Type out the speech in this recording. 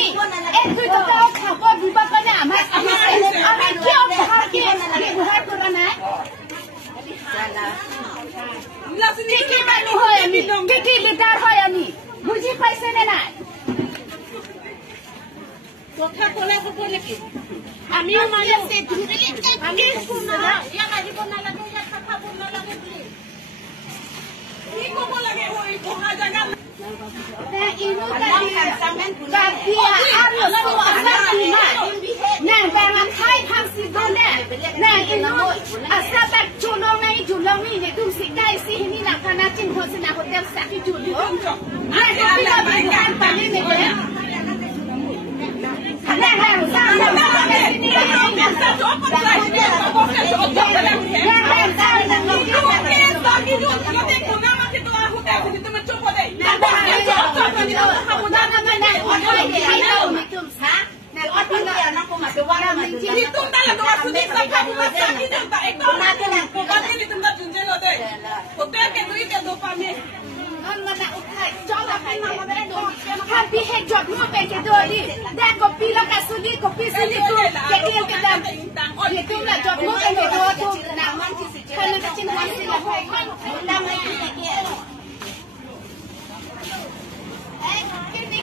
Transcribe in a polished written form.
itu tahu apa di bawahnya mas kau pakai buat corona kiki manu hoya ni kiki lidar hoya ni buji paisa nena আমি মানে সে ধরে আমি শুনা ইয়া গাড়ি বনা লাগে ইয়া খাতা বনা লাগে কি কব লাগে ওই কোহা জায়গা না ইনো কাটি আরো সো আসানি না বামান খাই খাসি দনে না ইনো আসাবাক জুলমি নে তুম সিকাই সি হিনি না কানা চিন হোসনা হোটেল সাকি জুলি না বিলা বিহান পানি মে Habis job mo peke dori, dah kopi lo kasudi kopi sini tu, kekil kedam, itu lah job mo peke dori.